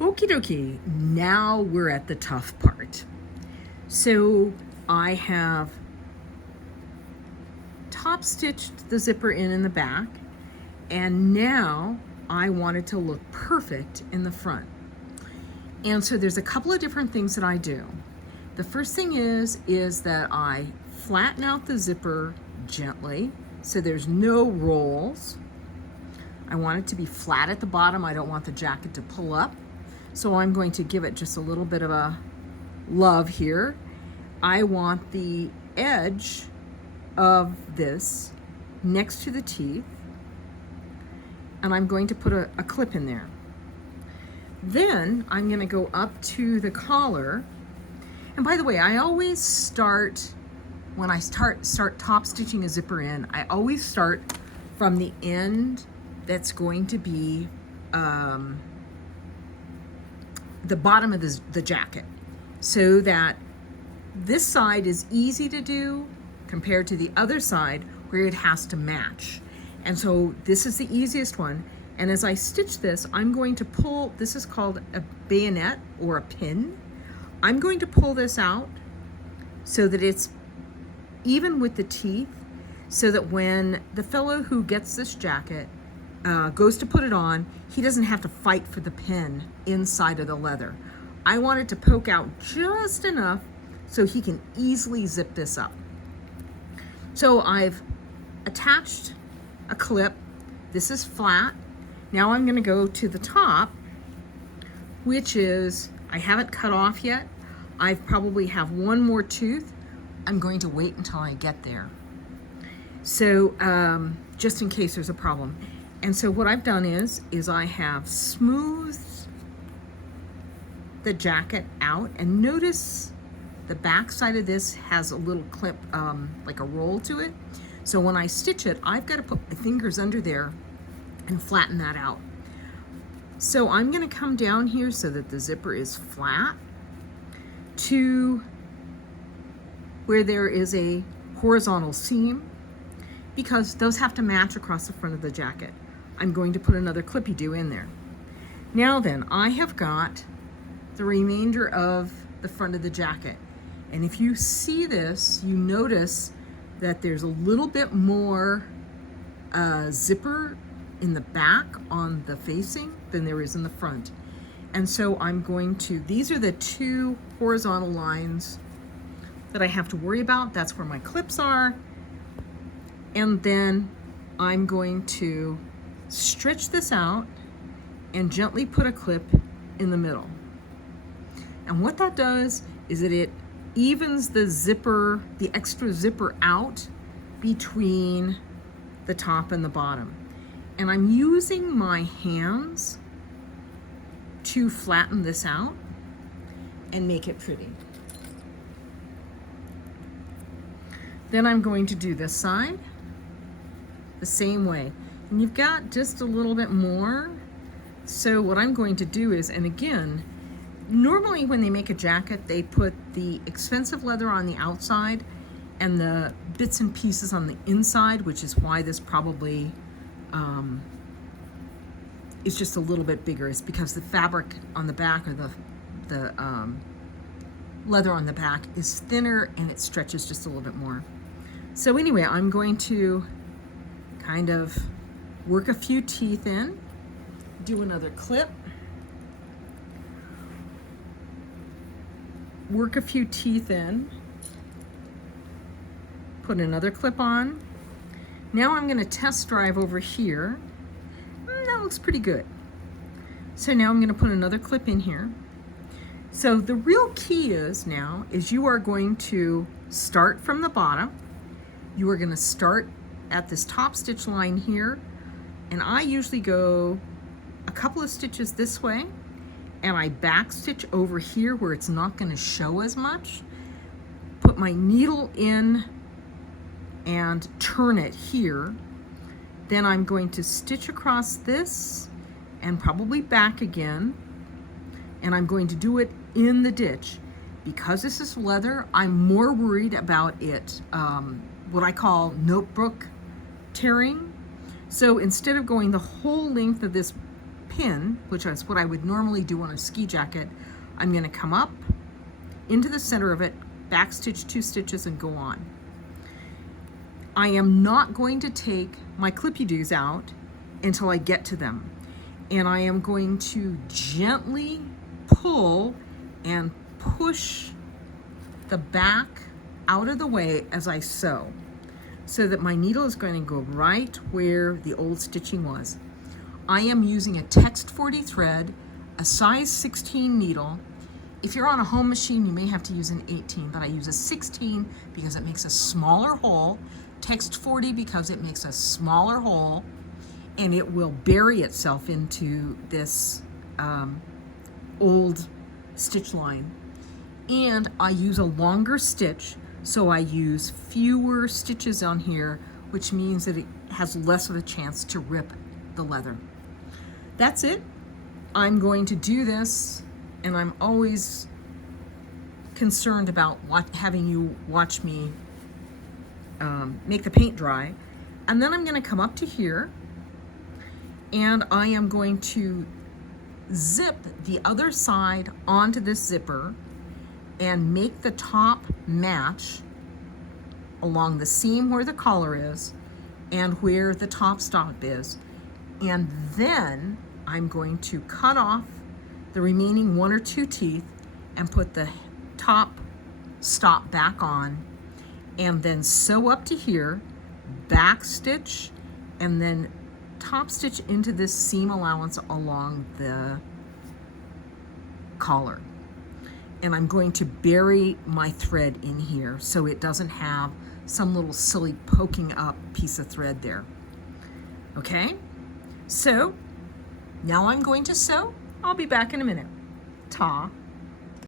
Okie dokie, now we're at the tough part. So I have top stitched the zipper in the back, and now I want it to look perfect in the front. And so there's a couple of different things that I do. The first thing is that I flatten out the zipper gently so there's no rolls. I want it to be flat at the bottom. I don't want the jacket to pull up. So I'm going to give it just a little bit of a love here. I want the edge of this next to the teeth, and I'm going to put a clip in there. Then I'm going to go up to the collar. And by the way, I always start, when I start top stitching a zipper in, I always start from the end that's going to be the bottom of the jacket, so that this side is easy to do compared to the other side where it has to match. And so this is the easiest one. And as I stitch this, I'm going to pull, this is called a bayonet or a pin. I'm going to pull this out so that it's even with the teeth, so that when the fellow who gets this jacket goes to put it on, he doesn't have to fight for the pin inside of the leather. I want it to poke out just enough so he can easily zip this up. So I've attached a clip. This is flat. Now I'm going to go to the top, which is, I haven't cut off yet. I probably have one more tooth. I'm going to wait until I get there. So just in case there's a problem. And so what I've done is I have smoothed the jacket out, and notice the back side of this has a little clip, like a roll to it. So when I stitch it, I've got to put my fingers under there and flatten that out. So I'm going to come down here so that the zipper is flat to where there is a horizontal seam, because those have to match across the front of the jacket. I'm going to put another clippy-do in there. Now then, I have got the remainder of the front of the jacket. And if you see this, you notice that there's a little bit more zipper in the back on the facing than there is in the front. And so I'm going to, these are the two horizontal lines that I have to worry about. That's where my clips are. And then I'm going to stretch this out and gently put a clip in the middle. And what that does is that it evens the zipper, the extra zipper out between the top and the bottom. And I'm using my hands to flatten this out and make it pretty. Then I'm going to do this side the same way. And you've got just a little bit more. So what I'm going to do is, and again, normally when they make a jacket, they put the expensive leather on the outside and the bits and pieces on the inside, which is why this probably is just a little bit bigger. It's because the fabric on the back, or the leather on the back, is thinner and it stretches just a little bit more. So anyway, I'm going to kind of work a few teeth in, do another clip, work a few teeth in, put another clip on. Now I'm going to test drive over here. That looks pretty good. So now I'm going to put another clip in here. So the real key is now is you are going to start from the bottom. You are going to start at this top stitch line here, and I usually go a couple of stitches this way, and I back stitch over here where it's not going to show as much, put my needle in and turn it here. Then I'm going to stitch across this and probably back again, and I'm going to do it in the ditch. Because this is leather, I'm more worried about it, what I call notebook tearing. So instead of going the whole length of this pin, which is what I would normally do on a ski jacket, I'm going to come up into the center of it, backstitch 2 stitches and go on. I am not going to take my clippy-doos out until I get to them. And I am going to gently pull and push the back out of the way as I sew, so that my needle is going to go right where the old stitching was. I am using a text 40 thread, a size 16 needle. If you're on a home machine, you may have to use an 18, but I use a 16 because it makes a smaller hole, text 40 because it makes a smaller hole, and it will bury itself into this old stitch line. And I use a longer stitch, so I use fewer stitches on here, which means that it has less of a chance to rip the leather. That's it. I'm going to do this, and I'm always concerned about having you watch me make the paint dry. And then I'm going to come up to here, and I am going to zip the other side onto this zipper and make the top match along the seam where the collar is and where the top stop is. And then I'm going to cut off the remaining 1 or 2 teeth and put the top stop back on, and then sew up to here, back stitch, and then top stitch into this seam allowance along the collar. And I'm going to bury my thread in here so it doesn't have some little silly poking up piece of thread there. Okay, so now I'm going to sew. I'll be back in a minute. Ta.